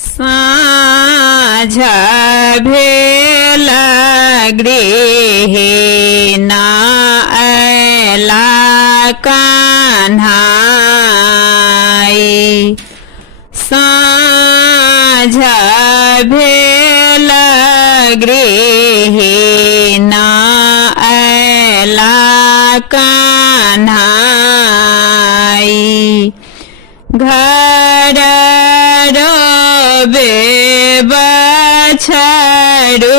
साँझ भेल गृहे न अयला कान्हाई। साँझ भेल गृहे न अयला कान्हाई। घर रोबे बछड़ो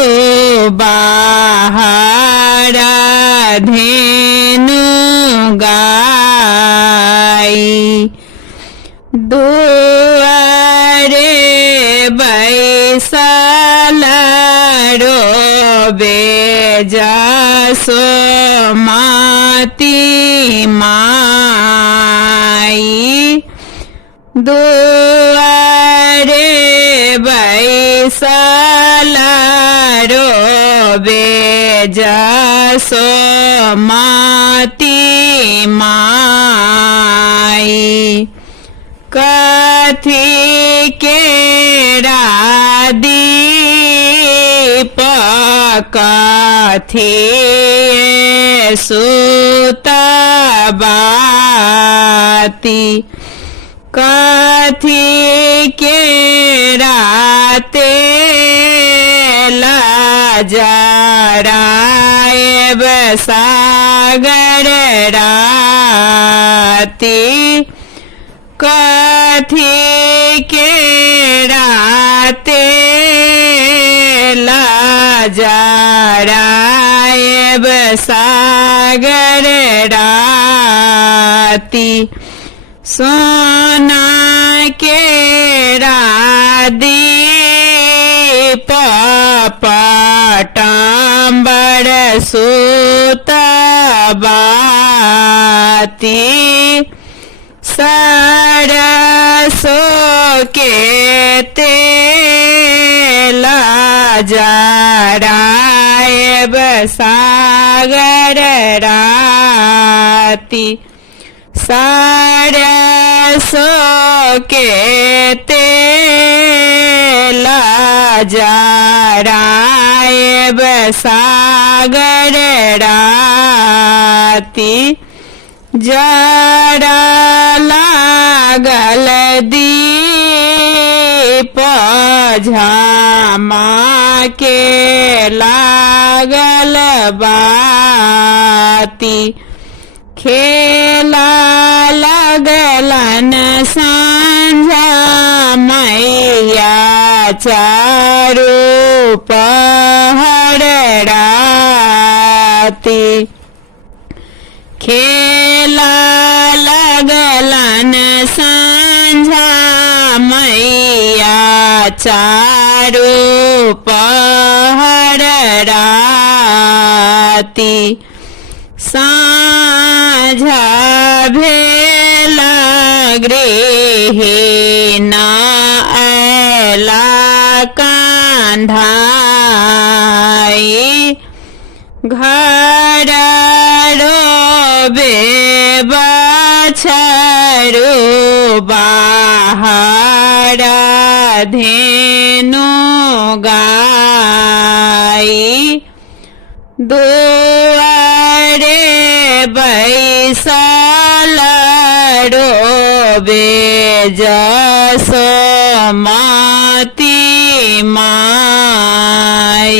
बाहर धेनु गाई। दुआरे बैसल रोबे जसोमती माई। दुआरे बैसल रोबे जसोमती माई। कथी केरा दीप कथी सुतबाती। कथी केरा तेल जराएब सागर राती। कथी केरा तेल जराएब सागर राती। सोना केरा दीप पटाम्बर सुतबाती। सरसो के तेल जराएब सागर राती। सरसो के तेल जराएब सागर राती। जरा लागल दीप झामा के लागल बाती। खेला लगलन साँझा मैया चारू पहर राती। खेला लगलन साँझा मैया चारू पहर राती। साँझ भेल गृहे न अयला कान्हाई। घर रोबे बछड़ो बाहर धेनु गाई। दुआरे बैसल रोबे जसोमती माई।